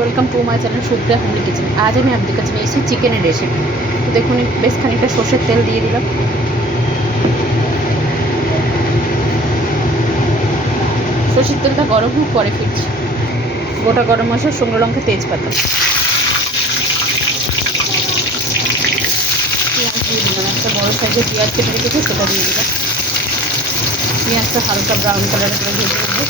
Welcome to my channel Supriya homely kitchen. আজ আমি আপনাদের কাছে নিয়ে এসেছি চিকেনের রেসিপি। তো দেখুন বেশ খানিকটা সর্ষের তেল দিয়ে দিলাম। সর্ষের তেলটা গরম হোক, পরে ফিরছি। গোটা গরম মশলা, শুকনো লঙ্কা, তেজপাতা, পেঁয়াজ দিয়ে দিলাম। একটা বড় সাইজের পেঁয়াজ কেটে রেখেছি, সেটা দিয়ে দিলাম। পেঁয়াজটা হালকা ব্রাউন কালার করে ভেজে নেবো।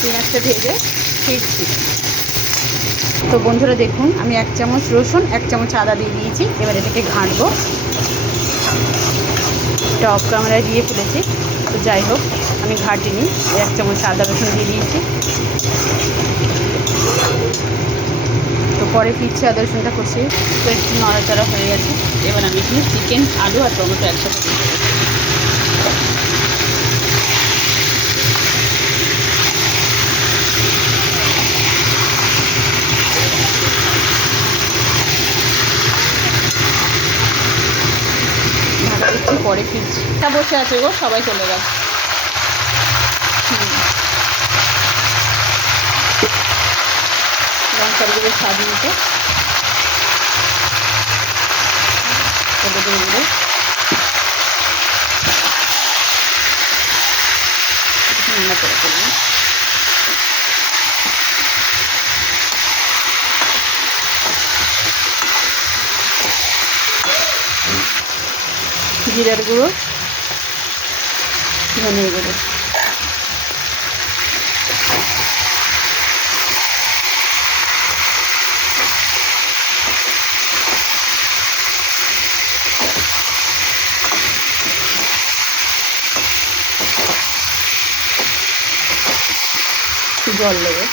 পেঁয়াজটা ভেজে ফিরছি। তো বন্ধুরা দেখুন, আমি 1 চামচ রসুন, 1 চামচ আদা দিয়ে দিয়েছি। এবার এটাকে ঘাঁটবো। এটা অফ ক্যামেরায় দিয়ে ফেলেছি, তো যাই হোক আমি ঘাঁটিনি। 1 চামচ আদা রসুন দিয়ে দিয়েছি। তো পরে ফিরছি আদা রসুনটা কষিয়ে। তো একটু নড়াচড়া হয়ে গেছে। এবার আমি এখানে চিকেন, আলু আর টমেটো একসাথে দিয়ে দেবো। ঢাকা দিচ্ছি, পরে ফিরছি। তা বসে আছে গো, সবাই চলে গেছে। লঙ্কার গুঁড়ো স্বাদ মতো, হলুদের গুঁড়ো, রান্না করে করলাম। জিরার গুঁড়ো, ধনিয়া গুঁড়ো, জল দেবো।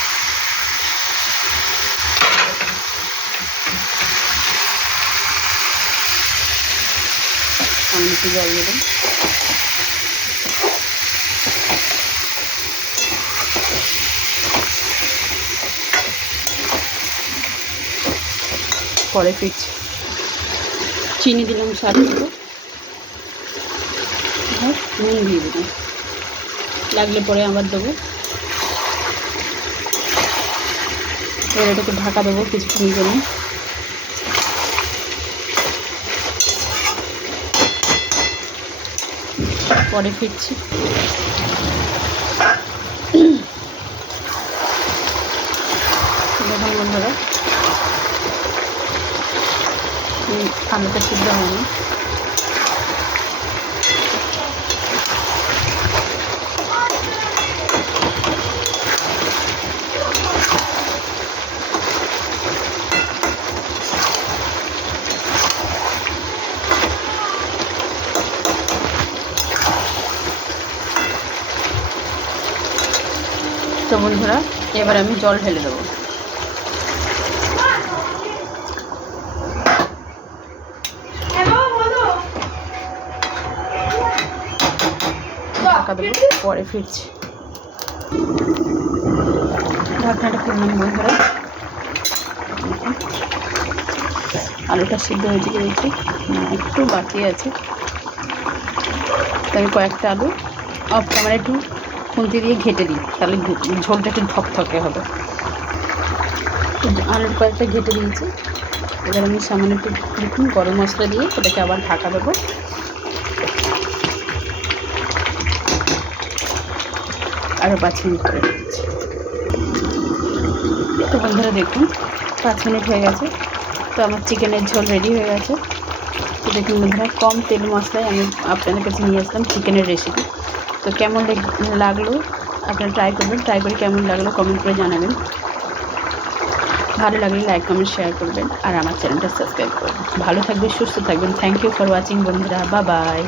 আমি একটু জল দেবেন। পরে ফিরছি। চিনি দিলাম স্বাদ মতো, নুন দিয়ে দিলাম, লাগলে পরে আবার দেবো। এবার এটাকে ঢাকা দেবো কিছুক্ষণের জন্য। পরে ফিরছি। দেখুন বন্ধুরা, আলুটা সিদ্ধ হয়নি। তো বন্ধুরা, এবার আমি জল ঢেলে দেবো। ঢাকা দেবো, পরে ফিরছি। ঢাকনাটা খুললাম বন্ধুরা। আলুটা সিদ্ধ হয়েছে কি দেখছি না, একটু বাকি আছে। তো আমি কয়েকটা আলু অফ ক্যামেরা একটু খুন্তি দিয়ে ঘেটে দিই, তাহলে ঝোলটা একটু থকথকে হবে। আলুর কয়েকটা ঘেটে দিয়েছি। এবার আমি সামান্য একটু দেখুন গরম মশলা দিয়ে এটাকে আবার ঢাকা দেবো। আরও 5 মিনিট করে দিচ্ছি। তো বন্ধুরা দেখুন 5 মিনিট হয়ে গেছে। তো আমার চিকেনের ঝোল রেডি হয়ে গেছে। তো দেখুন বন্ধুরা, কম তেল মশলায় আমি আপনাদের কাছে নিয়ে আসলাম চিকেনের রেসিপি। তো কেমন লাগলো আপনারা ট্রাই করবেন। ট্রাই করে কেমন লাগলো কমেন্ট করে জানাবেন। ভালো লাগলে লাইক কমেন্ট শেয়ার করবেন আর আমার চ্যানেলটা সাবস্ক্রাইব করবেন। ভালো থাকবেন, সুস্থ থাকবেন। থ্যাংক ইউ ফর ওয়াচিং বন্ধুরা। Bye bye.